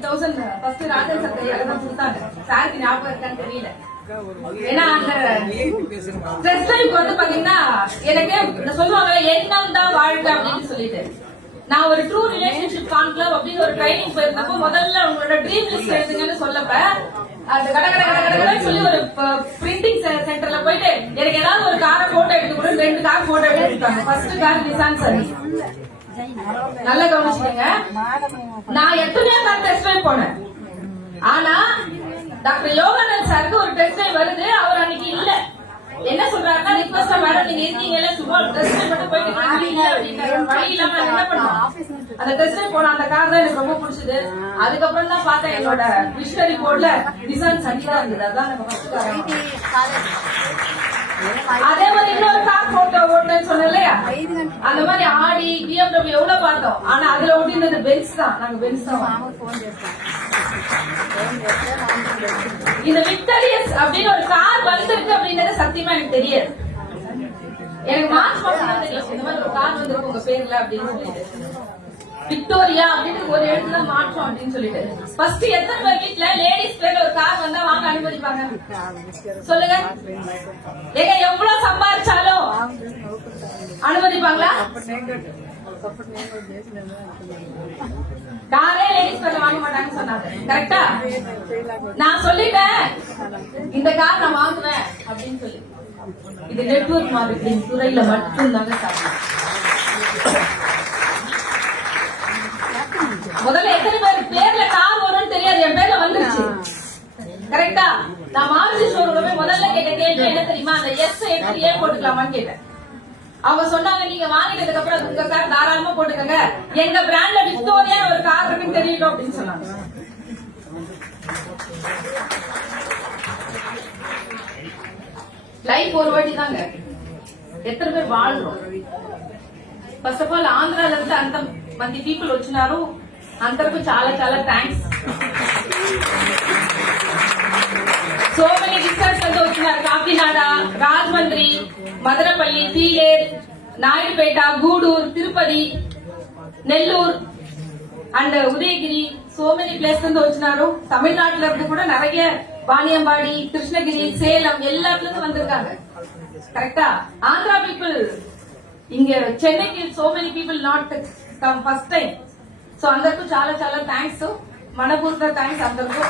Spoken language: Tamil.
50,000 ஃபர்ஸ்ட் ராஜன் சார் கையால தான் கொடுத்தாங்க. சாருக்கு ஞாபகம் இருக்கான்னு தெரியல. ஏன்னா அந்த ஸ்ட்ரெஸ் டைப் வந்து பாத்தீங்கன்னா எனக்கு சொல்லுவாங்க எண்ணம் தான் வாழ்க்கை அப்படின்னு சொல்லிட்டு. நான் ஒரு ட்ரூ ரிலேஷன்ஷிப் கான்க்ளவ் அப்படின்னு ஒரு ட்ரைனிங் போயிருந்தப்போ முதல்ல உங்களோட ட்ரீம் லிஸ்ட் எழுதுங்கன்னு சொல்லப்ப அது கடை சொல்லி ஒரு பிரிண்டிங் சென்டர்ல போயிட்டு எனக்கு ஏதாவது ஒரு காரை போட்டோ எடுத்து கூட 2 கார் போட்டோ எடுத்துட்டாங்க. First car Nissan sir. நல்லா கவனிச்சுக்கங்க. நான் எத்தனையோ கார் டெஸ்ட் ட்ரைவ் போனேன். ஆனா டாக்டர் யோகானந்த் சாருக்கு ஒரு டெஸ்ட் ட்ரைவ் வருது. அவர் அன்னைக்கு இல்ல. என்ன சொல்றாருன்னா ரிக்வெஸ்டா மேடம் நீங்க இருக்கீங்கல்ல சும்மா டெஸ்ட் ட்ரைவ் மட்டும் போயிட்டு வழி இல்லாம என்ன பண்ணுவோம். அந்த டெஸ்ட் ட்ரைவ் போன அந்த கார் தான் எனக்கு ரொம்ப பிடிச்சது. அதுக்கப்புறம் தான் பார்த்தேன் என்னோட மிஷனரி போர்ட்ல நிசான் சங்கீதா இருந்தது. அதான் நம்ம ஃபர்ஸ்ட் கார். அதே மாதிரி இன்னொரு கார் போட்டோ ஓட்டுன்னு சொன்னேன் இல்லையா, அந்த மாதிரி ஆடி BMW எவ்வளவு பார்த்தோம். ஆனா அதுல ஓட்டினது பென்ஸ் தான். நாங்க பென்ஸ் தான். இந்த விக்டோரியஸ் அப்படின்னு ஒரு கார் வந்திருக்கு அப்படின்றது சத்தியமா எனக்கு தெரியாது. எனக்கு மார்ச் மாசம் தெரியும் இந்த மாதிரி ஒரு கார் வந்திருக்கு உங்க பேர்ல அப்படின்னு சொல்லிட்டு. விக்டோரியா அப்படின்னு ஒரு எழுத்துல மாற்றம் அப்படின்னு சொல்லிட்டு. ஃபர்ஸ்ட் எத்தனை பேர் வீட்டுல லேடிஸ் பேர்ல ஒரு கார் வந்தா வாங்க அனுமதிப்பாங்க சொல்லுங்க. ஏங்க எவ்வளவு சம்பாதிச்சாலும் அனுமதிப்பாங்களா? காரே லேடிஸ் பேர்ல வாங்க மாட்டாங்கன்னு சொன்னாங்க. கரெக்டா? நான் சொல்லிட்டேன் இந்த கார் நான் வாங்குவேன் அப்படின்னு சொல்லி. இது நெட்வொர்க் மார்க்கெட்டிங் துறையில மட்டும் தாங்க சாப்பிடும். முதல்ல எத்தனை பேர் பேர்ல கார் வரும்னு தெரியாது. என் பேர்ல வந்துருச்சு. கரெக்டா? நான் மாருதி ஷோரூம்ல போய் முதல்ல கேட்ட கேள்வி என்ன தெரியுமா, அந்த எஸ் எடுத்து ஏன் போட்டுக்கலாமான்னு கேட்டேன். அவங்க சொன்னாங்க நீங்க வாங்கிட்டதுக்கு அப்புறம் உங்க கார் தாராளமா போட்டுக்கங்க, எங்க பிராண்ட்ல விக்டோரியா ஒரு கார் இருக்குன்னு தெரியணும் அப்படின்னு சொன்னாங்க. லைஃப் ஒரு வாட்டி தாங்க. ఎత్తన పేరు వాళ్ళు ఫస్ట్ ఆఫ్ ఆల్ ఆంధ్రాలో అంతా అంత మంది పీపుల్ వచ్చినారు. అందరికీ చాలా చాలా థ్యాంక్స్. సో మెనీ డిస్టెన్స్ అంతా వచ్చినారు. Kakinada, Rajahmundry, Madanapalle, Pileru, Naidupeta, Gudur, Tirupati, Nellore and Udayagiri, so many place வந்து వచ్చిனாరు. தமிழ்நாட்டுல இருந்து கூட நிறைய வாணியம்பாடி, கிருஷ்ணகிரி, சேலம் எல்லாத்துல இருந்து வந்திருக்காங்க. கரெக்டா? ஆந்திரா பீப்புள் இங்க சென்னைக்கு so many people not come first time. So అందరికీ చాలా చాలా థ్యాంక్స్. మనపూర్వక థ్యాంక్స్ అందరికీ.